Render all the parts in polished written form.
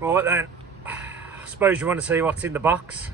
Right then, I suppose you want to see what's in the box.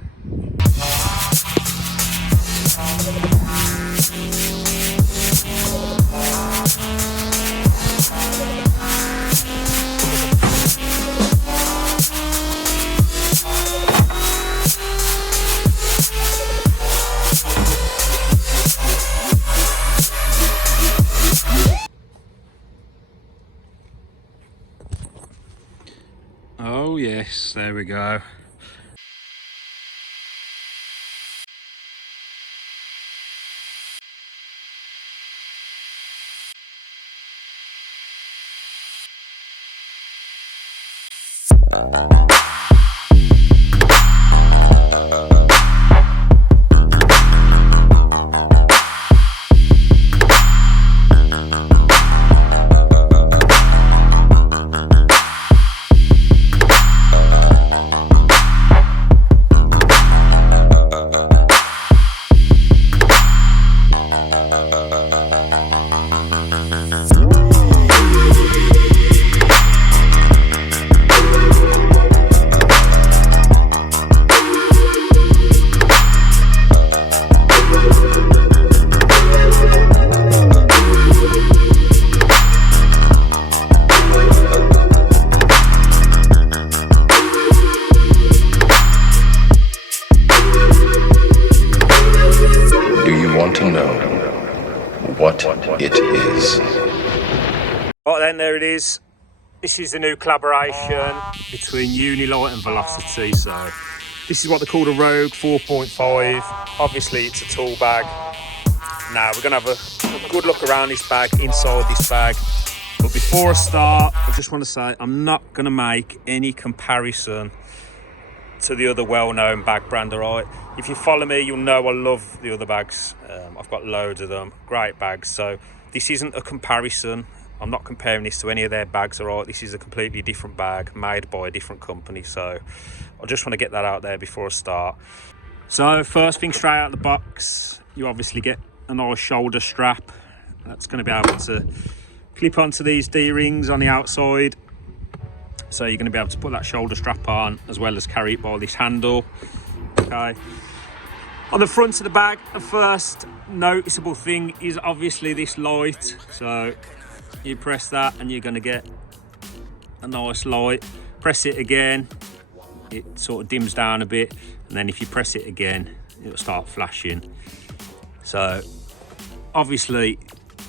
Oh yes, there we go. It is. Right then, there it is. This is the new collaboration between Unilite and Velocity. So this is what they call a Rogue 4.5. Obviously it's a tool bag. Now we're going to have a good look around this bag, inside this bag. But before I start, I just want to say I'm not going to make any comparison to the other well-known bag brand, alright? If you follow me, you'll know I love the other bags. I've got loads of them, great bags. So this isn't a comparison. I'm not comparing this to any of their bags, alright? This is a completely different bag made by a different company. So I just want to get that out there before I start. So first thing straight out of the box, you obviously get a nice shoulder strap. That's going to be able to clip onto these D-rings on the outside. So you're going to be able to put that shoulder strap on as well as carry it by this handle. Okay. On the front of the bag, the first noticeable thing is obviously this light. So you press that and you're going to get a nice light. Press it again, it sort of dims down a bit, and then if you press it again, it'll start flashing. So obviously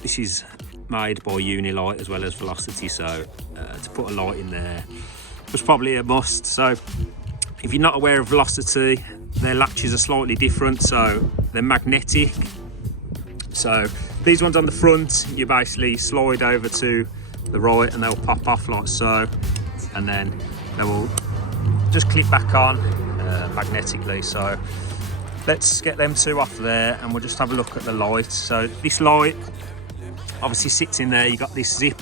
this is made by Unilite as well as Velocity, so to put a light in there was probably a must. So if you're not aware of Velocity, their latches are slightly different, so they're magnetic. So these ones on the front, you basically slide over to the right and they'll pop off like so, and then they will just clip back on magnetically. So let's get them two off there and we'll just have a look at the light. So this light obviously sits in there. You got this zip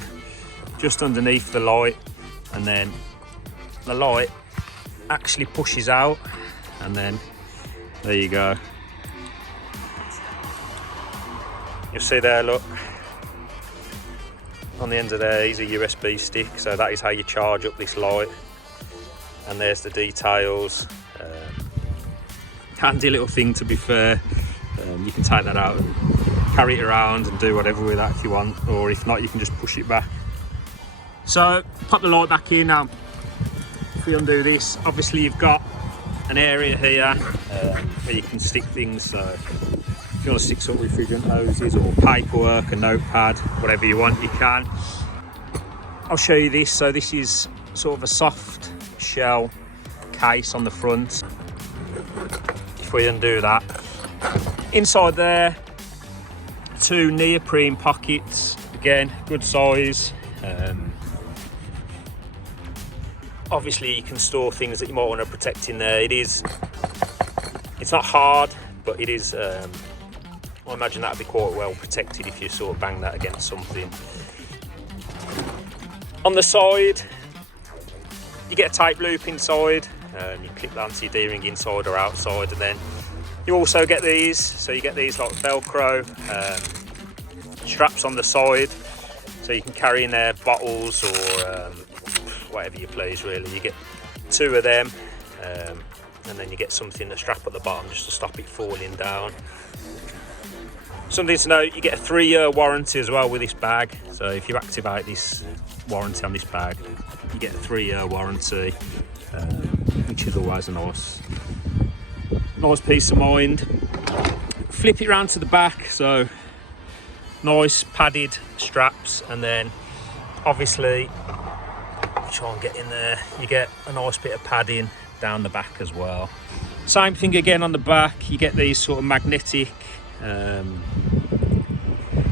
just underneath the light, and then the light actually pushes out, and then there you go. You'll see there, look, on the end of there is a USB stick, so that is how you charge up this light. And there's the details. Handy little thing, to be fair. You can take that out and carry it around and do whatever with that if you want, or if not, you can just push it back. So pop the light back in. Now if we undo this, obviously you've got an area here where you can stick things. So if you want to stick some refrigerant hoses or paperwork, a notepad, whatever you want, you can. I'll show you this. So this is sort of a soft shell case on the front. If we undo that, inside there, two neoprene pockets, again good size. Obviously you can store things that you might want to protect in there. It's not hard, but it is, I imagine that'd be quite well protected if you sort of bang that against something. On the side, you get a tape loop inside, you clip that onto your D-ring inside or outside, and then you also get these. So you get these like Velcro straps on the side, so you can carry in there bottles or whatever you please, really. You get 2 of them, and then you get something to strap at the bottom just to stop it falling down. Something to note, you get a 3-year warranty as well with this bag. So if you activate this warranty on this bag, you get a 3-year warranty, which is always a nice peace of mind. Flip it around to the back, so nice padded straps, and then obviously try and get in there, you get a nice bit of padding down the back as well. Same thing again on the back, you get these sort of magnetic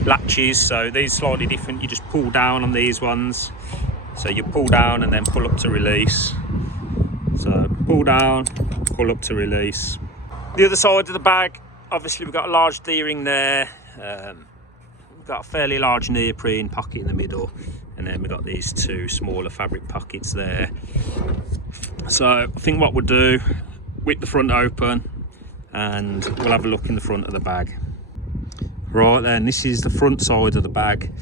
latches, so these slightly different. You just pull down on these ones, so you pull down and then pull up to release. So pull down, pull up to release. The other side of the bag, obviously we've got a large D-ring there, we've got a fairly large neoprene pocket in the middle, and then we've got these 2 smaller fabric pockets there. So I think what we'll do, whip the front open and we'll have a look in the front of the bag. Right then, this is the front side of the bag.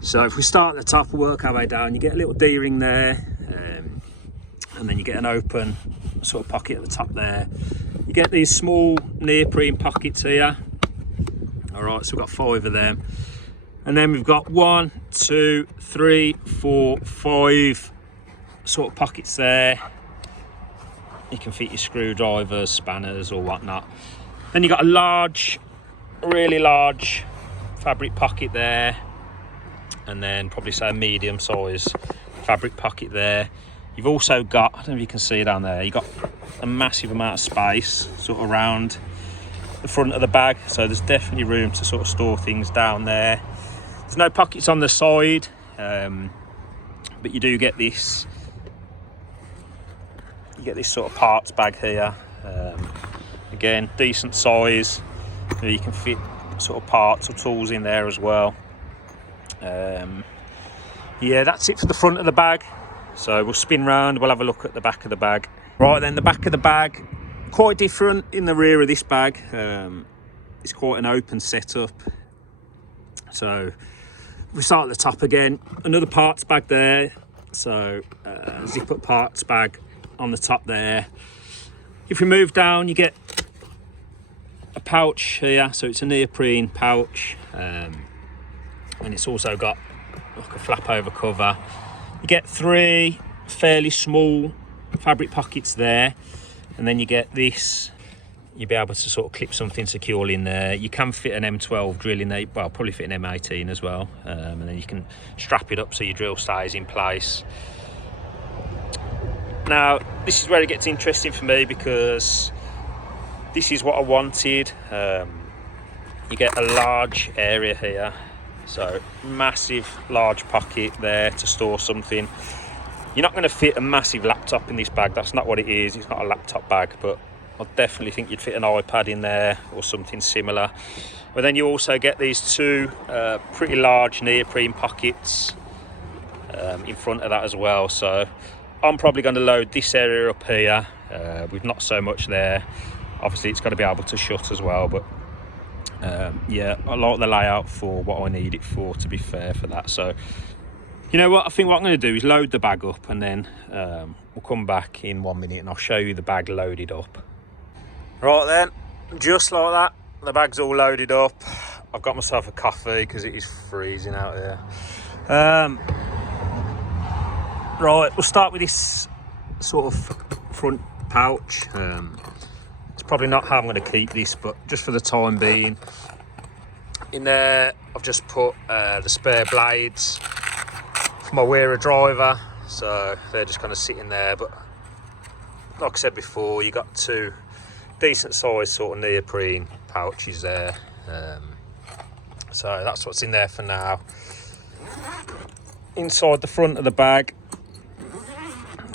So if we start at the top and work our way down, you get a little D-ring there, and then you get an open sort of pocket at the top there. You get these small neoprene pockets here. All right, so we've got 5 of them. And then we've got 1, 2, 3, 4, 5 sort of pockets there. You can fit your screwdrivers, spanners or whatnot. Then you've got a large, really large fabric pocket there, and then probably say a medium size fabric pocket there. You've also got, I don't know if you can see down there, you've got a massive amount of space sort of around the front of the bag, so there's definitely room to sort of store things down there. There's no pockets on the side, but you do get this, you get this sort of parts bag here. Again, decent size. You can fit sort of parts or tools in there as well. Yeah, that's it for the front of the bag. So we'll spin round, we'll have a look at the back of the bag. Right then, the back of the bag, quite different in the rear of this bag. It's quite an open setup. So we start at the top again, another parts bag there. So zip up parts bag on the top there. If we move down, you get a pouch here, so it's a neoprene pouch, and it's also got like a flap over cover. You get 3 fairly small fabric pockets there, and then you get this, you'll be able to sort of clip something securely in there. You can fit an M12 drill in there, well, probably fit an M18 as well, and then you can strap it up so your drill stays in place. Now this is where it gets interesting for me, because this is what I wanted. You get a large area here, so massive large pocket there to store something. You're not going to fit a massive laptop in this bag, that's not what it is. It's not a laptop bag, but I definitely think you'd fit an iPad in there or something similar. But then you also get these 2 pretty large neoprene pockets in front of that as well. So I'm probably going to load this area up here with not so much there. Obviously it's got to be able to shut as well, but yeah, I like the layout for what I need it for, to be fair, for that. So you know what, I think what I'm going to do is load the bag up, and then we'll come back in 1 minute and I'll show you the bag loaded up. Right then, just like that, the bag's all loaded up. I've got myself a coffee because it is freezing out there. Right, we'll start with this sort of front pouch. It's probably not how I'm going to keep this, but just for the time being, in there I've just put the spare blades for my wearer driver, so they're just kind of sitting there. But like I said before, you got 2 decent sized sort of neoprene pouches there, so that's what's in there for now. Inside the front of the bag,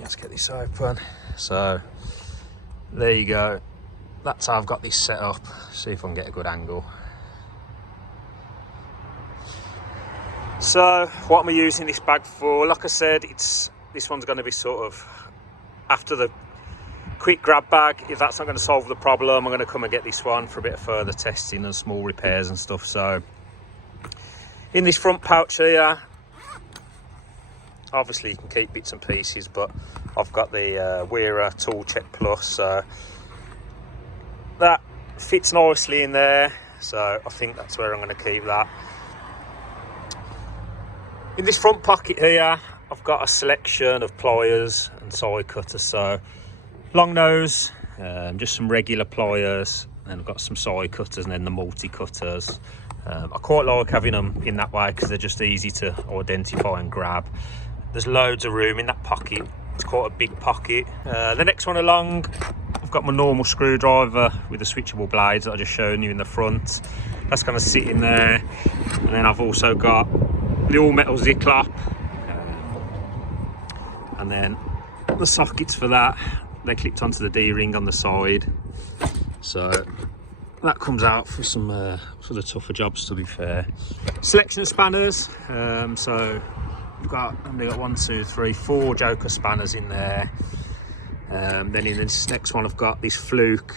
let's get this open. So there you go, that's how I've got this set up. See if I can get a good angle. So what am I using this bag for? Like I said, this one's going to be sort of after the quick grab bag. If that's not going to solve the problem, I'm going to come and get this one for a bit of further testing and small repairs and stuff. So in this front pouch here, Obviously you can keep bits and pieces, but I've got the Hvac Tool Check Plus, so that fits nicely in there, so I think that's where I'm going to keep that. In this front pocket here, I've got a selection of pliers and side cutters, so long nose, just some regular pliers, and I've got some side cutters and then the multi cutters. I quite like having them in that way because they're just easy to identify and grab. There's loads of room in that pocket. It's quite a big pocket. The next one along, I've got my normal screwdriver with the switchable blades that I just shown you in the front. That's going to sit in there. And then I've also got the all metal Ziclop, and then the sockets for that, they clipped onto the D-ring on the side, so that comes out for some for the tougher jobs, to be fair. Selection of spanners, so I've got 1, 2, 3, 4 Joker spanners in there. Then in this next one I've got this Hvac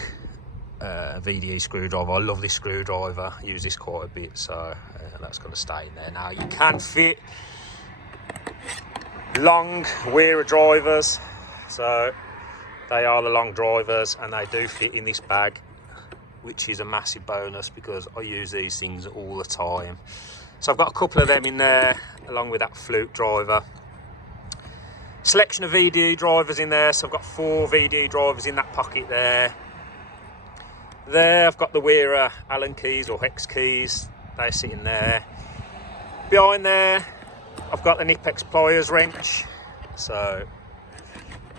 VDE screwdriver. I love this screwdriver, I use this quite a bit, so that's going to stay in there. Now you can fit long Hvac drivers, so they are the long drivers and they do fit in this bag, which is a massive bonus because I use these things all the time. So I've got a couple of them in there along with that Hvac driver. Selection of VDE drivers in there, so I've got 4 VDE drivers in that pocket there. There I've got the Hvac Allen keys or hex keys, they sit in there. Behind there I've got the Nipex pliers wrench, so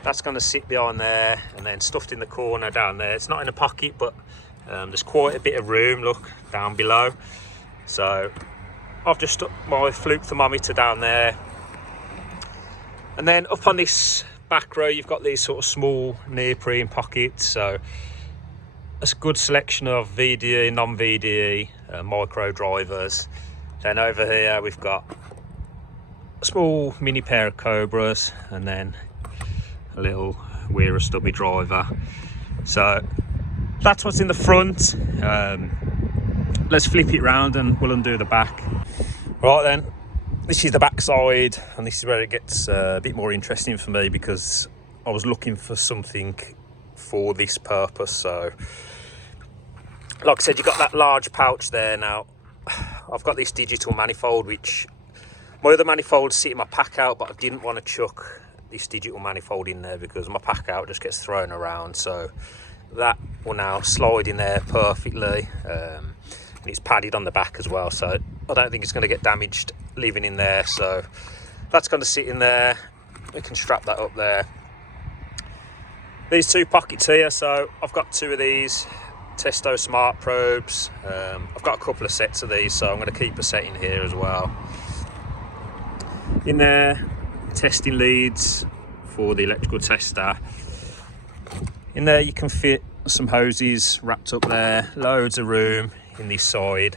that's going to sit behind there, and then stuffed in the corner down there. It's not in a pocket, but there's quite a bit of room, look, down below. So I've just stuck my Hvac thermometer down there. And then up on this back row, you've got these sort of small neoprene pockets. So a good selection of VDE, non-VDE, micro drivers. Then over here, we've got a small mini pair of Cobras, and then a little Hvac stubby driver. So that's what's in the front. Let's flip it round and we'll undo the back. Right then, this is the back side, and this is where it gets a bit more interesting for me because I was looking for something for this purpose. So like I said, you've got that large pouch there. Now I've got this digital manifold, which my other manifolds sit in my pack out, but I didn't want to chuck this digital manifold in there because my pack out just gets thrown around. So that will now slide in there perfectly, and it's padded on the back as well, so I don't think it's going to get damaged leaving in there. So that's going to sit in there. We can strap that up there. These 2 pockets here, so I've got 2 of these Testo Smart probes. I've got a couple of sets of these, so I'm going to keep a set in here as well. In there, testing leads for the electrical tester. In there you can fit some hoses wrapped up there, loads of room in this side.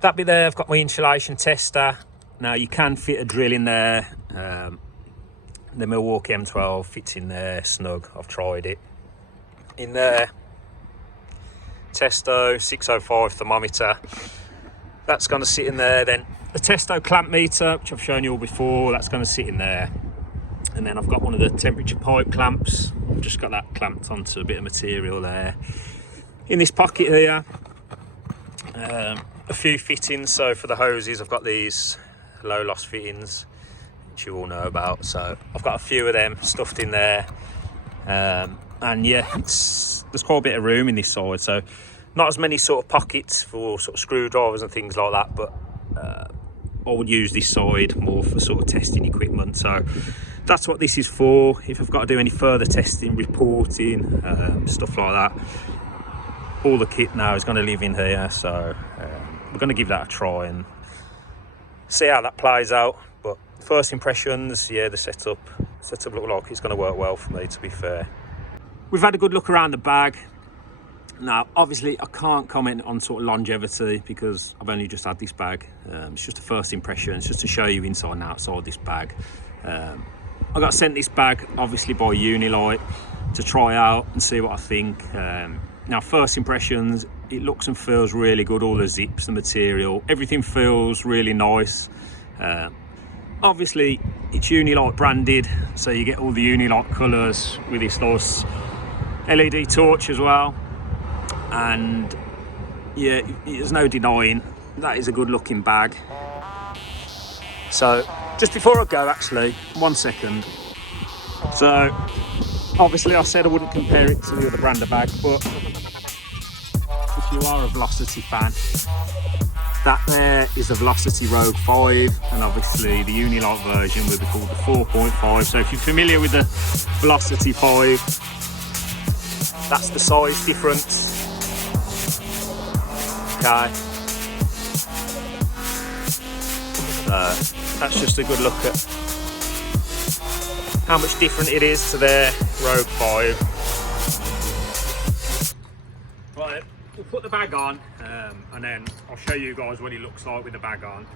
That bit there, I've got my insulation tester. Now you can fit a drill in there. The Milwaukee M12 fits in there snug, I've tried it. In there, Testo 605 thermometer, that's going to sit in there. Then the Testo clamp meter, which I've shown you all before, that's going to sit in there. And then I've got one of the temperature pipe clamps. I've just got that clamped onto a bit of material there. In this pocket here, a few fittings. So for the hoses, I've got these low loss fittings, which you all know about. So I've got a few of them stuffed in there. And yeah, there's quite a bit of room in this side. So not as many sort of pockets for sort of screwdrivers and things like that, but I would use this side more for sort of testing equipment. So that's what this is for. If I've got to do any further testing, reporting, stuff like that, all the kit now is going to live in here. So we're going to give that a try and see how that plays out. But first impressions, yeah, the setup look like it's going to work well for me, to be fair. We've had a good look around the bag. Now, obviously, I can't comment on sort of longevity because I've only just had this bag. It's just a first impression. It's just to show you inside and outside this bag. I got sent this bag, obviously, by Unilite to try out and see what I think. Now, first impressions, it looks and feels really good. All the zips, the material, everything feels really nice. Obviously it's Unilite branded, so you get all the Unilite colours with this nice LED torch as well. And yeah, there's no denying that is a good looking bag. So just before I go, actually, 1 second. So obviously I said I wouldn't compare it to the other brand of bag, but if you are a Velocity fan, that there is a Velocity Rogue 5, and obviously the Unilite version will be called the 4.5. So if you're familiar with the Velocity 5, that's the size difference. Okay. That's just a good look at how much different it is to their Rogue 5. Right, we'll put the bag on, and then I'll show you guys what it looks like with the bag on.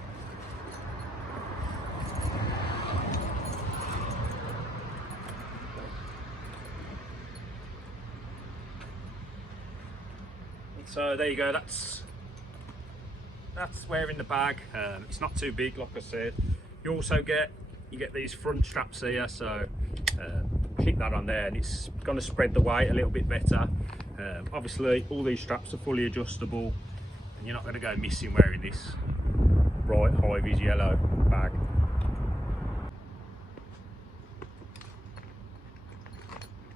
So there you go, that's wearing the bag. It's not too big, like I said. You also get these front straps here, so click that on there and it's going to spread the weight a little bit better. Obviously all these straps are fully adjustable and you're not going to go missing wearing this bright high-vis yellow bag.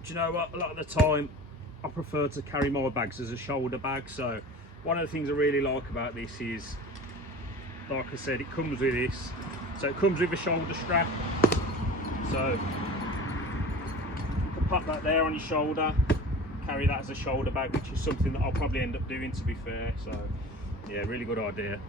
Do you know what, a lot of the time I prefer to carry my bags as a shoulder bag. So one of the things I really like about this is, like I said, it comes with this. So it comes with a shoulder strap. So you can pop that there on your shoulder, carry that as a shoulder bag, which is something that I'll probably end up doing, to be fair. So yeah, really good idea.